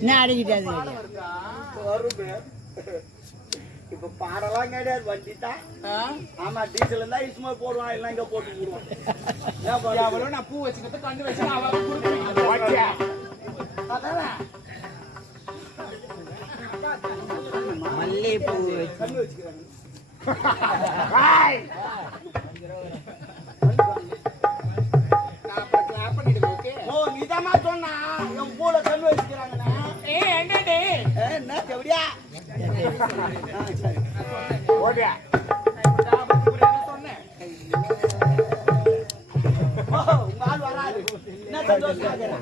என்ன அடிக்கிட்டாது இப்ப பாடலாம் கிடையாது வண்டி தான். ஆமா டீசல் இருந்தா இசுமா போடுவான் எல்லாம் இங்க போட்டு போடுவான். நான் பூ வச்சுக்கிட்டு கண்டு வச்சு மல்லிகை பூ கண்ணு வச்சுக்கிறாங்க. நீதாமா சொன்னா என் பூல கண்ணு வச்சுக்கிறாங்கண்ணா. என்ன எப்படியா ஓடியா உங்க ஆள் வராது. என்ன சந்தோஷமா இருக்கிறா?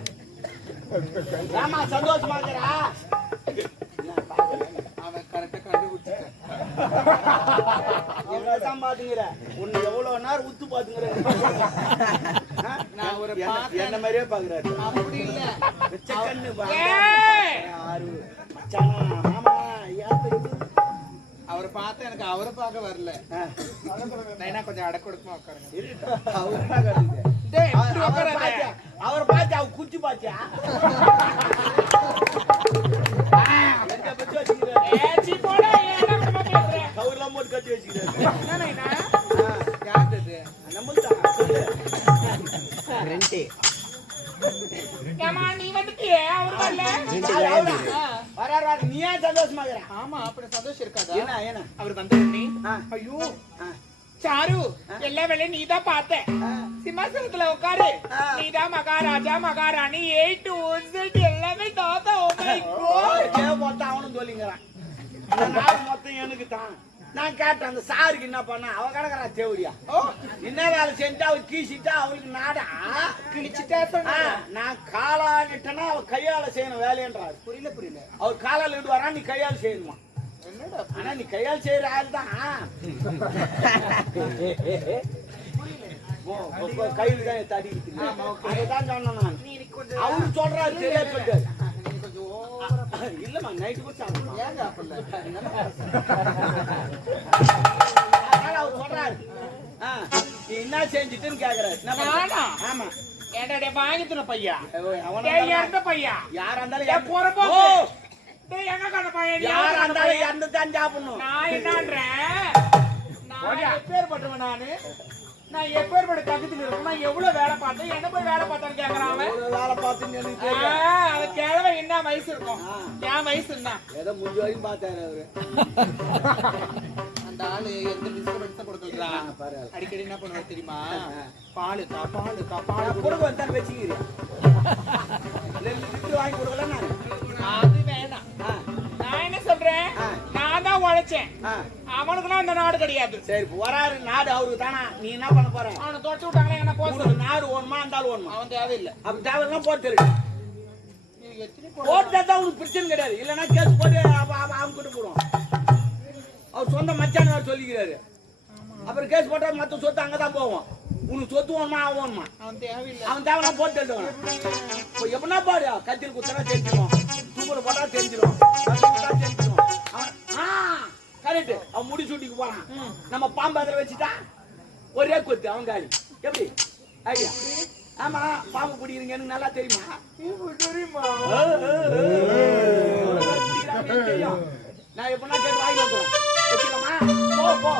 ஏமா சந்தோஷமா இருக்கிறா? அவன் கரெக்டா கண்டுபிடிச்சிட்டேன். எவ்வளவுதான் பாத்துங்கிற உன்னை எவ்வளவு நேரம் உத்து பாத்துங்கிற. நான் ஒரு என்ன மாதிரியே பாக்குறாரு. அப்படி இல்ல கண்ணு அவரை பார்த்தா எனக்கு அவரை பார்க்க வரல. நான் கொஞ்சம் அடக்கொடுக்குமா உட்காருங்க. அவரை பார்த்து அவ குச்சி பாத்தியா கவுர்லாம் போட்டு கட்டி வச்சுக்கிறாரு. நீ ஏன் சந்தோஷமா இருக்கிற? ஆமா அப்படி சந்தோஷம் இருக்காது. என்ன அவர் வந்து ஐயோ சாரு எல்லா வேலையும் நீதான் பார்த்த. சிம்மாசனத்துல உட்காரு. நீதான் மகாராஜா மகாராணி A to Z எல்லாமே தாத்தா. மொத்தம் அவனும் சொல்லிங்கிறான். மொத்தம் எனக்கு தான். நான் கேட்டேன் அந்த சாருக்கு என்ன பண்ண. அவ கிடக்குறா தேவடியா. என்ன வேலை செஞ்சா அவ கீசிட்டா அவளுக்கு நாடா கிழிச்சுட்டா. நான் காலாலிட்டேன்னா அவ கையால செய்யணும் வேலையன்றாரு. புரியல அவர் காலால் இட்டு வரா, நீ கையால் செய்யணுமா? ஆனா நீ கையால் செய்யற ஆள் தான். கையில் தான் தடிக்கிட்டு அதுதான் சொன்னேன் நான். அவரு சொல்றாரு சரியா சொல்றாரு. இல்லம்மா நைட்டு கூட சாப்பிடணும். அவர் சொல்றாரு நீ என்ன செஞ்சுட்டுன்னு கேக்குறாரு. ஆமா ஏன்டா வாங்கி தர பையா பையா யாரா இருந்தாலும் போறப்போ யாரா இருந்தாலும் இறந்து தான் சாப்பிடணும். நான் என்னன்றேன் எப்பேற்பட்டவன் நானு. நான் எப்பேற்பட்ட தகுதியில் இருக்கேன். நான் எவ்வளவு வேலை பார்த்தேன் என்ன போய் வேலை பார்த்தேன்னு கேக்குறான். வேலை பார்த்து அது கிழவை என்ன வயசு இருக்கும்? என் வயசு என்ன ஏதோ முடிஞ்ச வரைக்கும் பார்த்தாரு அவரு. அந்த ஆளு எந்த டிஸ்டர்பன்ஸும் கொடுக்கலடா. அடிக்கடி என்ன பண்ணுவாரு தெரியுமா? பால் கொடுக்க வந்தான் வச்சுக்கிறேன். வாங்கி கொடுக்கல நான். அது வேணாம். நான் என்ன சொல்றேன், நான் தான் உழைச்சேன். அவனுக்குலாம் அந்த நாடு கிடையாது. சரி வராரு நாடு அவருக்கு தானா. நீ என்ன பண்ண போற? அவனை தோச்சு விட்டாங்களே என்ன போச்சு. நாடு ஓணுமா இருந்தாலும் ஓணுமா? அவன் தேவையில்லை. அப்படி தேவையெல்லாம் போட்டு போட்டுதான் அவனுக்கு பிரச்சனை கிடையாது. இல்லைன்னா கேஸ் போட்டு அவங்க கிட்ட போடுவோம். அவர் சொந்த மச்சான சொல்லிக்கிறாரு. அப்புறம் கேஸ் போட்டா மத்த சொத்து அங்கதான் போவோம். உனக்கு சொத்து வேணுமா ஆகணுமா? அவன் தேவையில்லை. அவன் தேவைன்னா போட்டு தட்டுவான். இப்போ எப்படின்னா பாடு கத்தியில் குத்தனா தெரிஞ்சிடும். தூக்குல போட்டா தெரிஞ்சிடும். தெரிஞ்சிடும். கரெக்ட். அவன் முடி சூட்டிக்கு போறான். நம்ம பாம்பு அதில் வச்சுட்டா ஒரே கொத்து அவன் காலி. எப்படி ஐடியா? ஆமா பாம்பு பிடிக்கிறீங்க எனக்கு நல்லா தெரியுமா? தெரியும். நான் எப்படின்னா கேட்டு வாங்கி வைக்கிறேன். வச்சுக்கலாமா? போ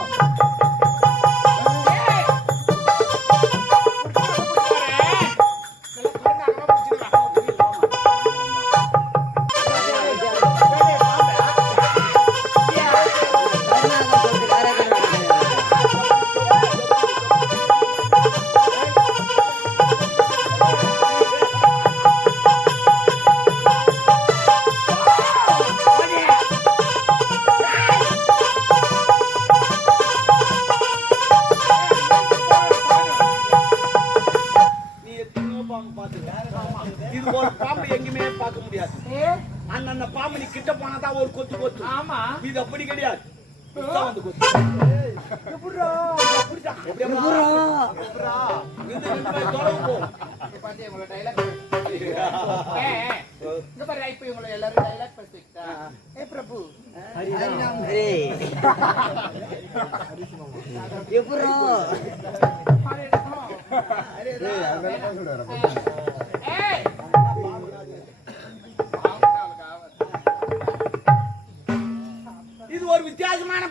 அந்த பாம்பு நீ கிட்ட போனாதான் ஒரு கொத்து கொத்து. ஆமா இது அப்படி கிடையாது.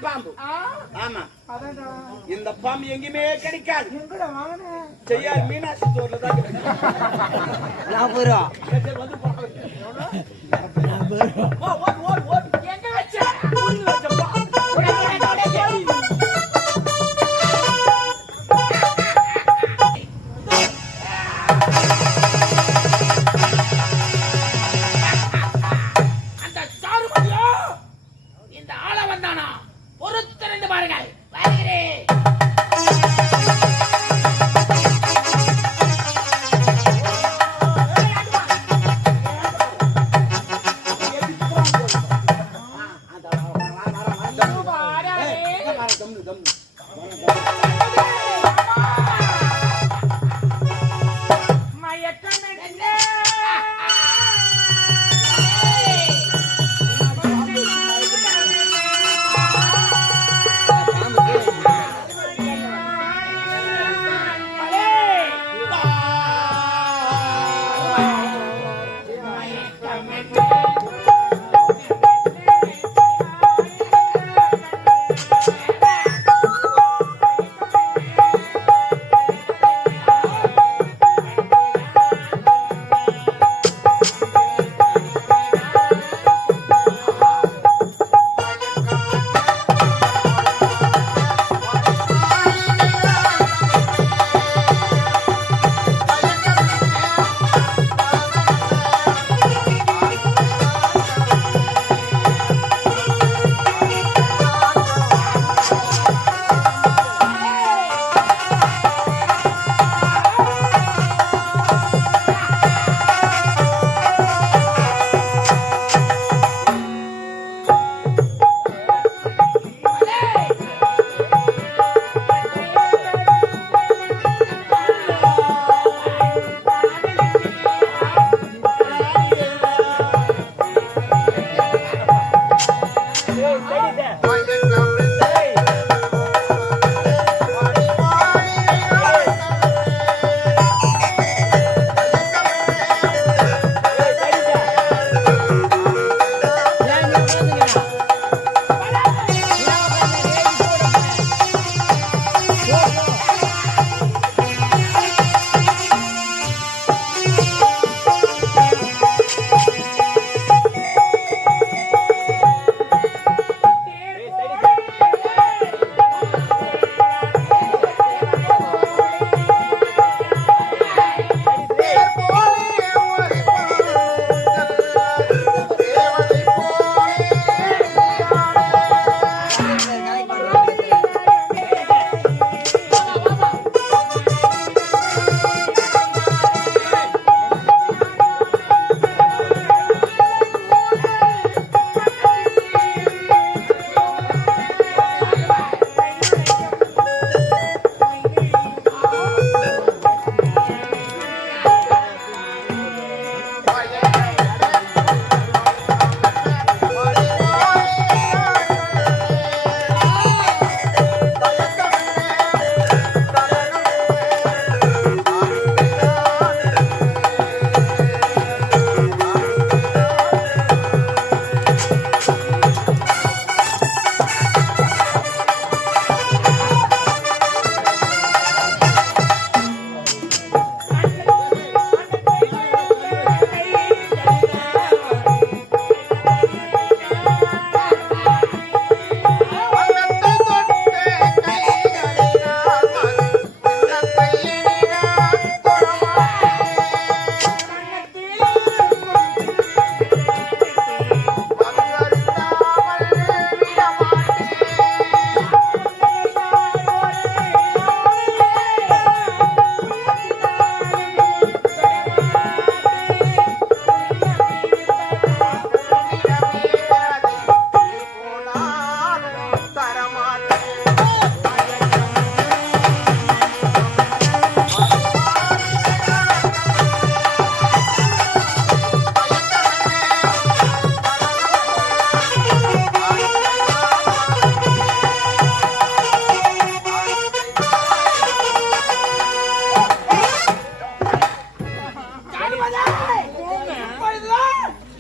பாம்பு. ஆ, ஆமா, அதான்டா. இந்த பாம்பு எங்கேயுமே கிடைக்காது. எங்கடா வாங்கினேன்? செய்யார் மீனாட்சி ஸ்டோர்ல தான் கிடைக்கும். சரி, வந்து போறாங்க. ஓடு. எங்க வச்ச? புரிஞ்சு வச்சப்பா. அந்த சாருமதியோ இந்த ஆள வந்தானா பொறுத்திருந்து பாருங்கள் வருகிறேன்.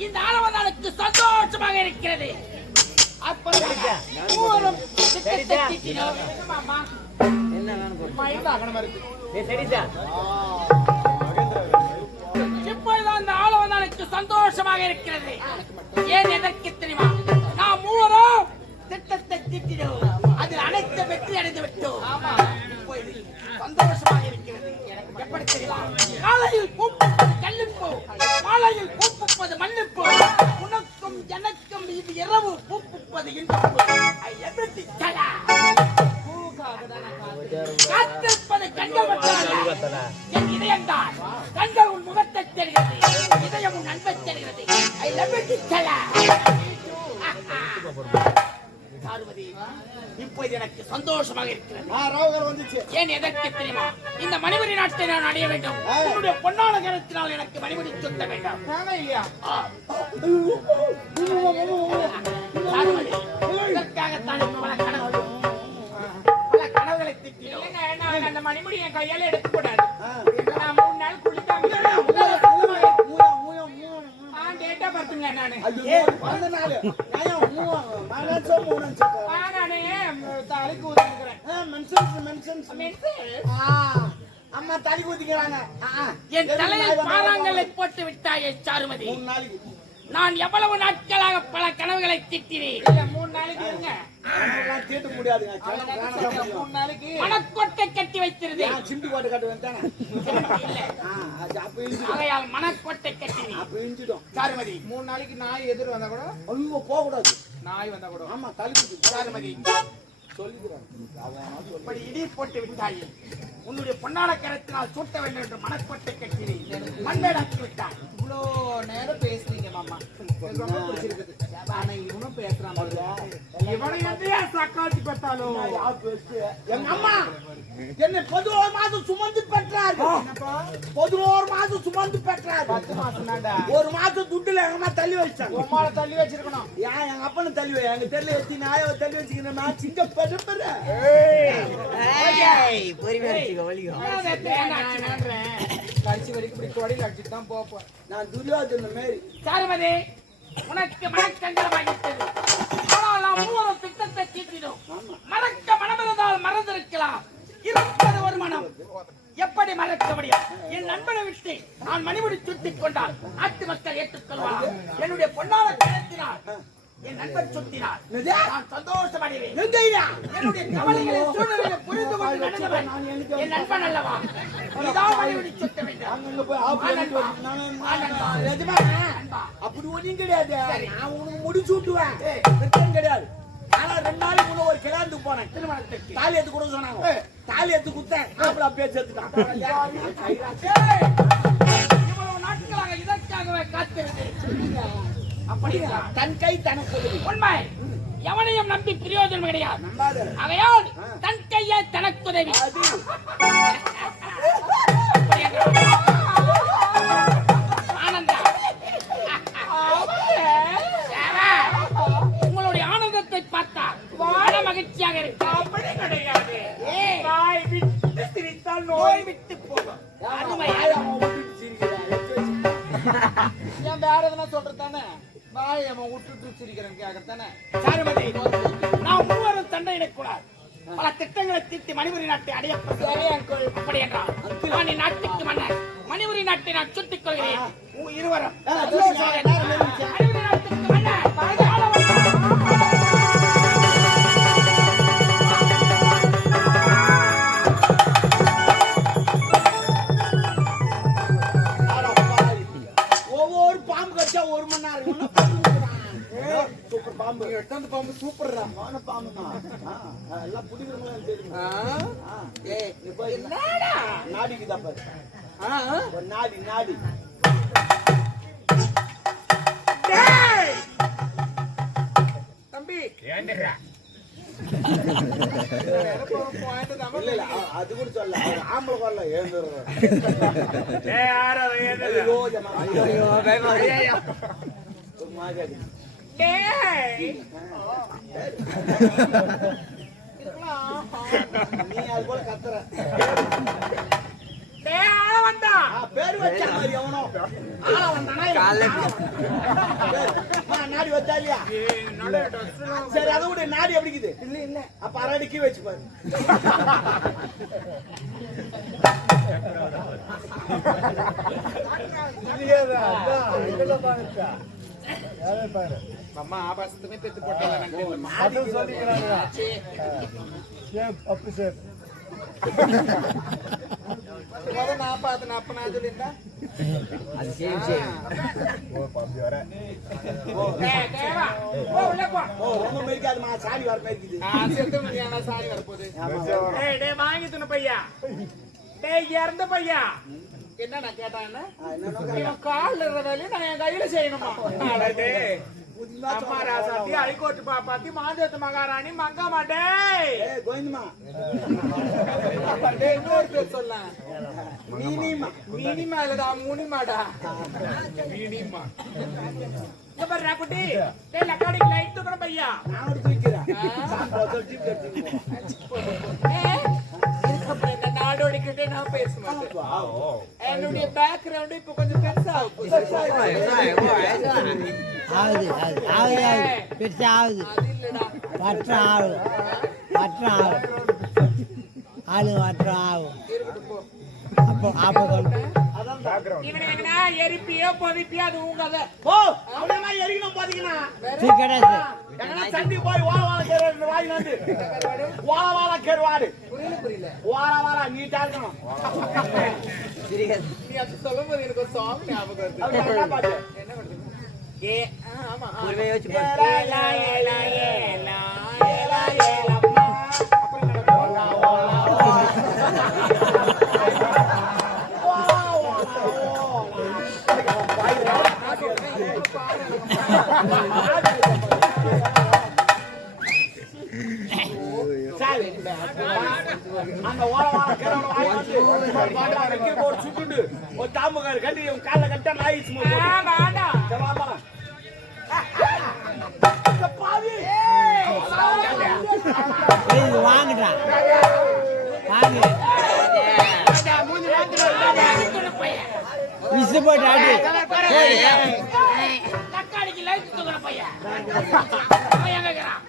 இந்த ஆளவதானுக்கு சந்தோஷமாக இருக்கிறது. அப்ப திட்டத்தை தீட்டினோம். மாமா மைண்ட் ஆகணும் இருக்கு. இப்பொழுது அந்த ஆளவன் எனக்கு சந்தோஷமாக இருக்கிறது. ஏன் எதற்கு தெரியுமா? நாம் மூவரும் திட்டத்தை தீட்டினோம். அதில் அனைத்து வெற்றி அடைந்து விட்டோம். இப்பொழுது சந்தோஷமாக இருக்கிறது. எப்படி தெரியுமா? காலையில் பூப்புப்பது கல்லுப்பூ, மாலையில் பூப்புப்பது மல்லிப்பூ. உனக்கும் எனக்கும் இது இரவு பூப்புப்பது இன்பப்பூ. காத்திருப்பது கண்கள் மட்டுமல்ல, என் இதயம்தான். கண்கள் உன் முகத்தை தெரிகிறது, இதயம் உன் அன்பை தெரிகிறது. ஐ லவ் யூ கலா. சாருமதி, இப்போது எனக்கு சந்தோஷமாக இருக்கிறது. ராவுகார் வந்துச்சு. ஏன் எதற்கு தெரியுமா? இந்த மணிமணி நாட்டை நான் அடைய வேண்டும். உன்னுடைய பொன்னான கரத்தினால் எனக்கு மணிமணி சுத்த வேண்டும். நானே இல்லையா? சாருமதி, இதற்காகத்தான் பல கனவுகளை திட்டினோம். இல்லைங்க, நான் அந்த மணிமுடி என் கையால எடுக்க கூடாது. நான் 3 நாள் குளிக்காம டேட்டா பார்த்துங்க. நானு நானே தலைக்கு ஊதிக்கிறேன். அம்மா தடி ஊத்திக்கிறாங்க. என் தலையில் பாறாங்கல்லை போட்டு விட்டாயே சாருமதி. 3 நாளைக்கு நான் எவ்வளவு நாட்களாக பல கனவுகளை திட்டினேன். இல்ல 3 நாளைக்கு இருங்க. தீட்ட முடியாதுங்க. 3 நாளைக்கு மனக்கோட்டை கட்டி வைத்திருந்தேன். சிண்டு கோட்டை கட்ட வேண்டாம். ஆகையால் மனக்கோட்டை கட்டினேன். அப்ப இஞ்சிடும். சாருமதி, 3 நாளைக்கு நாய் எதிர் வந்தா கூட ஐயோ போக கூடாது. நாய் வந்தா கூட ஆமா தள்ளி சாருமதி, சொல்லிக்கிறான். இப்படி இடி போட்டு விட்டாயே. உன்னுடைய பொன்னான கரத்தினால் சூட்ட வேண்டும் என்று மனக்கோட்டை கட்டி மண்மேடாக்கி விட்டாய். இவ்வளோ நேரம் பேசுறீங்க மாமா. எனக்கு ரொம்ப பிடிச்சிருக்குது. ஆனா இவனும் பேசுறான். இவனை வந்து சக்காத்தி பார்த்தாலும் எங்க அம்மா என்னை 11 மாதம் சுமந்து பெற்றார். 11 மாதம் சுமந்து பெற்றார். 10 மாசம் தான்டா. 1 மாதம் துட்டுல எங்க அம்மா தள்ளி வச்சாங்க. உம்மால தள்ளி வச்சிருக்கணும். ஏன் எங்க அப்பனை தள்ளி வை. எங்க தெரியல எத்தி நாயை தள்ளி வச்சுக்கிறேன். நான் சிங்க பெற கடைசி வரைக்கும் இப்படி கொடையில் அடிச்சுட்டு தான் போப்பேன். நான் துரியோதன மாரி. சாருமதி, உனக்கு மனக்கங்கரமாகிவிட்டது. ஆனால் நாம் மூவரும் திட்டத்தை தீட்டினோம். மறக்க மனமிருந்தால் மறந்திருக்கலாம். இருப்பது ஒரு மனம். எப்படி மறக்க முடியும்? என் நண்பனை விட்டு நான் மணிமுடி சுட்டிக் கொண்டால் நாட்டு மக்கள் ஏற்றுக்கொள்வார். என்னுடைய பொன்னான கரத்தினால் என் நண்பன் சுத்தினார். நான் சந்தோஷம் அடைவேன். என்னுடைய கவலைகளை சூழ்நிலையை புரிந்து கொண்டு நடந்தவன் என் நண்பன் அல்லவா? இதான் மணிமுடி சுட்ட வேண்டும். அப்படி ஒண்ணும் கிடையாது. நான் உனக்கு முடிச்சு விட்டுவேன். பிரச்சனை கிடையாது. ஆனா 2 நாளைக்கு முன்ன ஒரு கிளாந்துக்கு போனேன். திருமணத்துக்கு தாலி எடுத்து கூட சொன்னாங்க. தாலி எடுத்து குத்தேன். அப்படி அப்படியே சேர்த்துட்டான். இவ்வளவு நாட்களாக இதற்காகவே காத்திருந்தேன். அப்படி தன் கை தனக்கு உண்மை. எவனையும் நம்பி பிரயோஜனம் கிடையாது. நம்பாத. ஆகையால் தன் கையே தனக்குதவி. ஆனந்தா, உங்களுடைய ஆனந்தத்தை பார்த்தா வாழ மகிழ்ச்சியாக இருக்கு. அப்படி கிடையாது. ஏய், நாய் விட்டு சிரித்தால் நோய் விட்டு போகும். அருமை. ஏன் வேற எதுனா சொல்றதானே? நாய் அவன் விட்டுட்டு சிரிக்கிறேன் கேட்கத்தானே? சாருமதி, நாம் மூவரும் சண்டையிடக்கூடாது. பல திட்டங்களை தீர்த்து மணிபுரி நாட்டை அடைய அப்படி என்றால் நான் நாட்டுக்கு மன்னர். மணிபுரி நாட்டை நான் சுட்டிக் கொள்கிறேன். இருவரும் மணிபுரி நாட்டுக்கு மன்னர். ஒவ்வொரு பாம்பு கடிச்சா 1 மணி நேரம். சூப்பர் பாம்பு. எடுத்தாந்து பாம்பு சூப்பர்ரா. பாம்பு தான். எல்லாம் புடிக்கிறவங்க தெரியும். என்னடா நாடிக்கு தான் பாரு. ஒரு நாடி நாடி. தம்பி ஏண்டா இல்ல இல்ல அது கூட சொல்ல. ஆம்பளை வரல ஏந்துடுறேன். நீ அது போல கத்துற. டேய் ஆள வந்தா பேர் வச்ச மாதிரி எவனோ ஆள வந்தானா நாடி வச்சா இல்லையா சரி அதை விட நாடி எப்படி இருக்குது இல்ல இல்ல அப்ப அரடிக்கி வச்சு பாரு அம்மா ஆபாசத்துமே பெத்து போட்டாங்க நான் பார்த்தேன் அப்ப நான் சொல்லியிருந்தா ஒண்ணும் மேய்க்காதுமா சாடி வர மேய்க்குது சாரி வரப்போகுது வாங்கி துணு பையா டேய் இறந்த பையா என்ன நான் கேட்டான்னு கால்ல இருக்கிற வேலையை நான் என் கையில செய்யணுமா அம்மா ராசாத்தி ஹைகோர்ட் பாப்பாத்தி மாதேத்து மகாராணி மங்கா மாட்டே கோவிந்தமா இன்னொரு பேர் சொல்ல நீனிமா மினிமா இல்லடா முனிமாடா மினிமா பாரு குட்டி டேய் லக்காடிக்கு லைட் தூக்கற பையா நான் ஒரு தூக்கிறேன் சாப்பிட ஜீப் அப்புறம் இந்த நாடோடி கிட்ட நான் பேச மாட்டேன் என்னுடைய பேக்ரவுண்ட் இப்ப கொஞ்சம் பெருசா பெருசா ஆகுது வட்டம் ஆகும் அப்போ இவனை எங்கனா எரிப்பியோ பொதிப்பியோ அது உங்கத ஓ அவனமா எரிக்கணும் பாத்தீங்கன்னா சிக்கடஸ் எங்கனா சண்டி போய் வாழ கேரு வாயினாண்டு வாழ கேருவாடு புரியல வாழ நீட்டா இருக்கணும் நீ அது சொல்லும்போது எனக்கு ஒரு சாங் ஞாபகம் வருது அது என்ன பாட்டு என்ன பண்ணுது ஏ ஆமா ஒருவே யோசிச்சு ஏலா ஏலா ஏலா ஏலா ஏலம்மா அப்புறம் அந்த வாழ கேரவன வாயினாண்டு பாட்டு போட்டு சுட்டுண்டு ஒரு தாம்புகார் கட்டி கால்ல கட்ட நாயிச்சு வாடா ஜவாபா பாவி வாங்குடா விசு போட்டு ஆடி தக்காளிக்கு லைட் தூக்குற பையன் எங்க இருக்கிறான்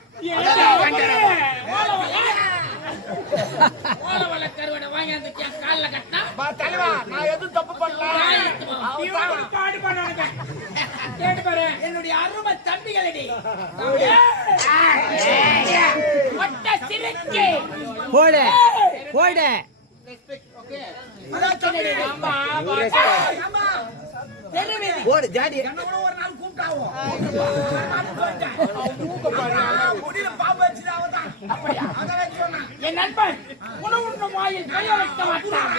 ஓலவல கருவனை வாங்கி அந்த கால்ல கட்டினா தலைவா நான் எதுவும் தப்பு பண்ணல பாடு பண்ணானுங்க கேட்டு பாரு என்னுடைய அருமை தம்பிகளடி ஒட்ட சிரிக்கி போடு போடு போடு ஜாடி ஒரு நாள் கூப்பிட்டாவும் என் நண்பன் உணவு வாயில் கைய வைக்க மாட்டான்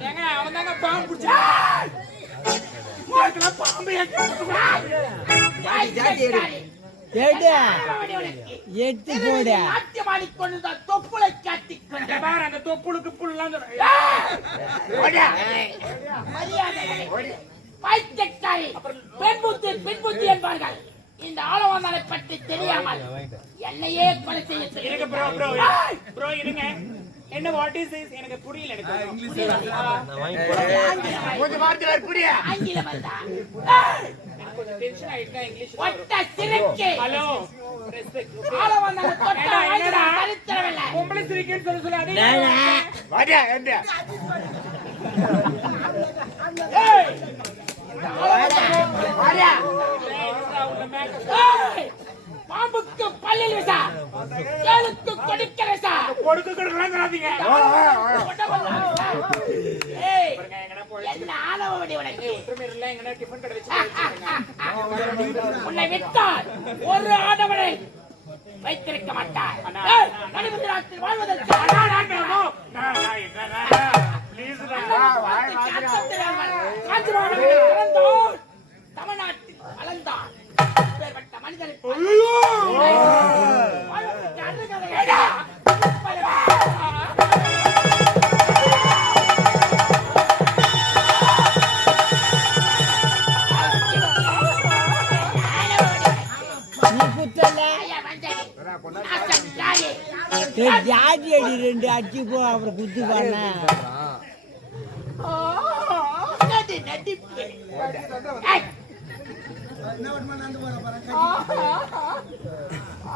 ஏங்க அவன் தாங்க பாம்பு பிடிச்சான் பாம்பு எட்டு போடு நாட்டியமாடிக்கொண்டுதான் தொப்புளை காட்டிக் பாரு அந்த தொப்புளுக்கு புல்லாம் பைத்தியக்காரி பெண் புத்தி என்பார்கள். இந்த ஆளவந்தானை பற்றி தெரியாமல் என்னையே கொலை செய்ய இருங்க ப்ரோ இருங்க என்ன வாட் இஸ் திஸ் எனக்கு புரியல கொஞ்சம் வார்த்தை புரிய ஆங்கிலம் வந்தா கொஞ்சம் டென்ஷன் ஆயிட்டா இங்கிலீஷ் ஒட்ட சிரிக்கி ஹலோ ரெஸ்பெக்ட் ஆளவந்தானை தொட்டா என்னடா சரித்திரமில்லை. பொம்பளை சிரிக்கேன்னு சொல்லாதே வாடியா என்ன ஏய் வாடா ஏய் பாம்புக்கு பல்லில் விசா ஏழுக்கு கொடுக்கிற விசா கொடுக்கறாதீங்க ஏய் என்ன ஆளவடி உனக்கு ஒற்றுமையில எங்கனா டிஃபன் கடை வச்சு உன்னை விட்டால் ஒரு ஆடவனை வைத்திருக்க மாட்டார். ஏய் நடுவில் ராத்திரி வாழ்வதற்கு ப்ளீஸ் தமிழ்நாட்டில் வளர்ந்தான் அப்பேற்பட்ட மனிதனை நீ குத்தல ஜாடி அடி ரெண்டு அடிச்சு போ அப்புறம் குத்து பண்ண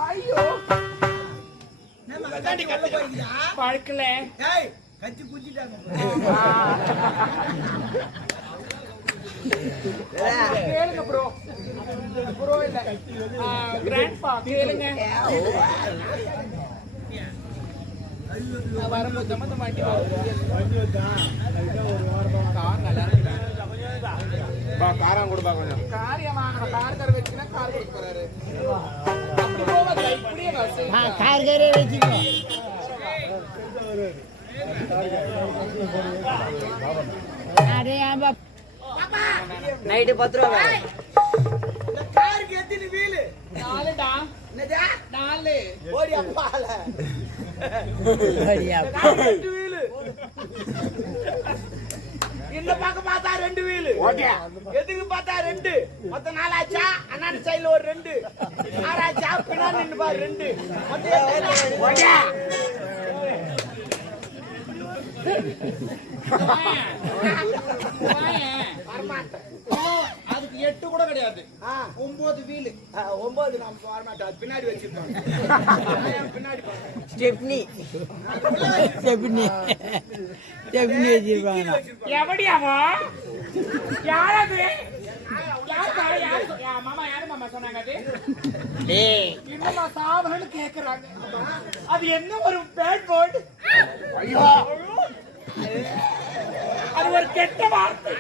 ஐயோ பழக்கல கட்சி குச்சிட்டாங்க கேளுங்க ப்ரோ ப்ரோ இல்ல கிராண்ட்பா கேளுங்க வரும்போது சம்மந்த மாட்டி கார் நல்லா இருக்கு காரம் கொடுப்பா கொஞ்சம் கார் வாங்க கார் கரை வச்சுன்னா கார் கொடுக்க போறாரு அப்படி போவாங்க இப்படியே பஸ் கார் கரை வச்சுக்கோ அடே ஆமா நைட்டு 10 ரூபா காருக்கு எத்தனை வீலு 4டா என்னடா 4 ஓடி அப்பால சரியா 2 வீலு இந்த பக்கம் பார்த்தா 2 வீலு ஓகே எதுக்கு பார்த்தா 2 மொத்தம் 4 ஆச்சா அண்ணாடி சைடுல ஒரு 2 6 ஆச்சா பின்னாடி நின்னு பாரு 2 மொத்தம் ஓகே அதுக்கு 8 கூட கிடையாது 9 வீல் 9 நாம வரமாட்டோம் அது பின்னாடி வச்சிருக்கோம் பின்னாடி ஸ்டெப்னி ஸ்டெப்னி ஸ்டெப்னி வச்சிருப்பாங்க எவடியாவா யாரது மாமா யாரு மாமா சொன்னாங்க அது இன்னும் சாவன்னு கேக்குறாங்க அது என்ன ஒரு பேட் வேர்ட் ஐயோ அது ஒரு கெட்ட வார்த்தை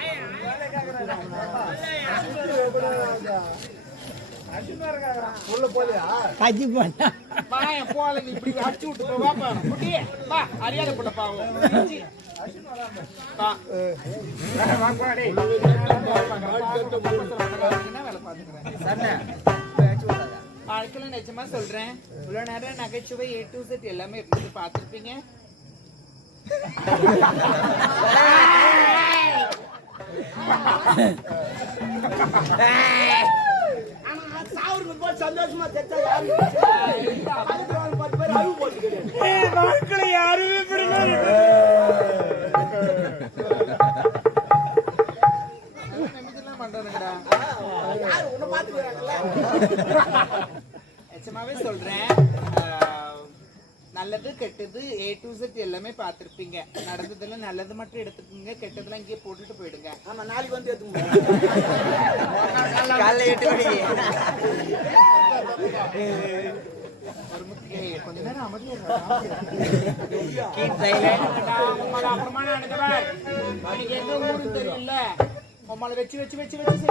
கட்சி பண்ண வாய போல நீ இப்படி அடிச்சு விட்டு வாப்பா குட்டியே வா அறியாத புள்ள பாவம் வா வாழ்க்கையில நிஜமா சொல்றேன் இவ்வளவு நேரம் நகைச்சுவை A to Z எல்லாமே இருந்து பார்த்திருப்பீங்க சந்தோஷமா தெரிஞ்சா யாரு பத்து பேர் அழுவு போட்டு வாழ்க்கையில யாருமே உன்னை பாத்துக்கிறாங்கல்ல நிஜமாவே சொல்றேன் நல்லது கெட்டது A to Z எல்லாமே பார்த்திருப்பீங்க நடந்ததுல நல்லது மட்டும் எடுத்துக்கோங்க கெட்டதுல இங்கே போட்டுட்டு போயிடுங்க ஆமா நாளைக்கு வந்து காலைல 8 மணிக்கு கொஞ்ச நேரம் அமைதியா கீப் சைலண்ட் அப்புறமா நான் அனுப்புறேன் எனக்கு எந்த ஊரு தெரியல உம்மளை வச்சு வச்சு வச்சு வச்சு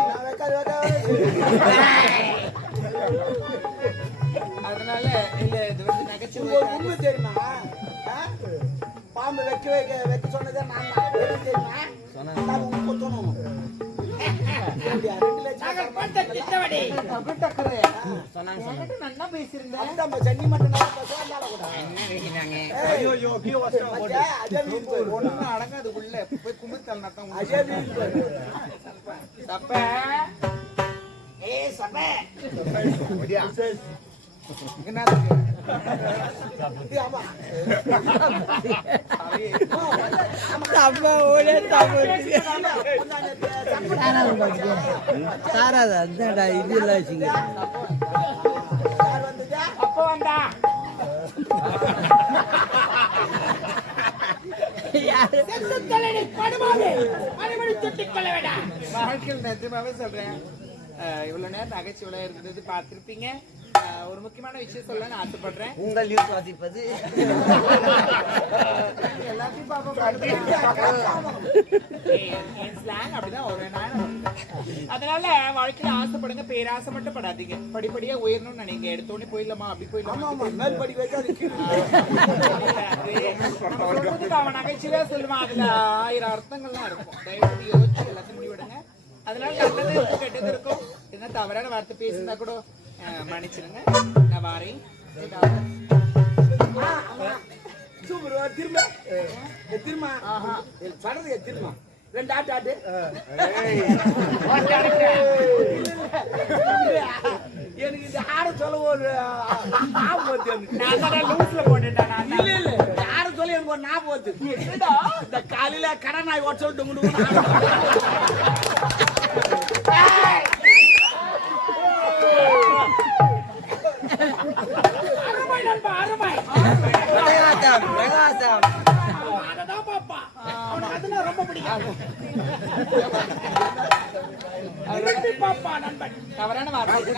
அதனால இல்ல இது வந்து நகைச்சுவை உண்மை தெரியுமா பாம்பு வைக்க சொன்னதே நான் தெரியுமா உண்மை தோணும் நல்லா பேசியிருந்தேன் சன்னி மட்டும் ஒண்ணு அடங்காது உள்ள போய் கும்பிட்டால் நட்டம் சப்ப ஏ சப்ப என்ன தப்பா ஓடே தப்பு சாராதா அதான்டா இது இல்லை வச்சுங்க அப்ப வந்தா வாழ்க்கையில் நிஜமாவே சொல்றேன் இவ்வளவு நேரம் நகைச்சுவையா இருந்தது பார்த்திருப்பீங்க ஒரு முக்கியமான விஷயம் சொல்ல நான் ஆசைப்படுறேன் உங்கள் நியூஸ் வாசிப்பது எல்லாத்தையும் என் ஸ்லாங் அப்படிதான் வருவேன் அதனால வாழ்க்கையில ஆசைப்படுங்க பேராசை மட்டும் படாதீங்க படிப்படியா உயரணும்னு நினைங்க எடுத்தோடனே போயிடலாமா அப்படி போயிடலாமா மேல் படி வைக்க அவன் நகைச்சுவையா சொல்லுவான் அதுல 1000 அர்த்தங்கள்லாம் இருக்கும் தயவு யோசிச்சு எல்லாத்தையும் முடிவிடுங்க அதனால நல்லது இருக்கும் கெட்டது இருக்கும் என்ன தவறான வார்த்தை பேசினா கூட மன்னிச்சிருங்க நான் வாரேன் சூப்பர் திரும்ப படத்துக்கு திரும்ப 2 ஆட்டு எனக்கு இந்த ஆட சொல்ல ஒரு லூஸ்ல போட்டுட்டேன் இல்ல ஆட எனக்கு ஒரு ஞாபகம் வருது. இந்த காலையில கடை நாய் ஓட்ட சொல்லிட்டு அருமை நண்பா, அருமை. பிரகாசம் பிரகாசம் அததான் பாப்பா. அவனுக்கு அதுனா ரொம்ப பிடிக்கும். திருப்பி பாப்பா நண்பன். தவறான வார்த்தை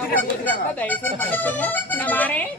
தயவு செய்து மன்னிச்சுங்க. நான் வாரேன்.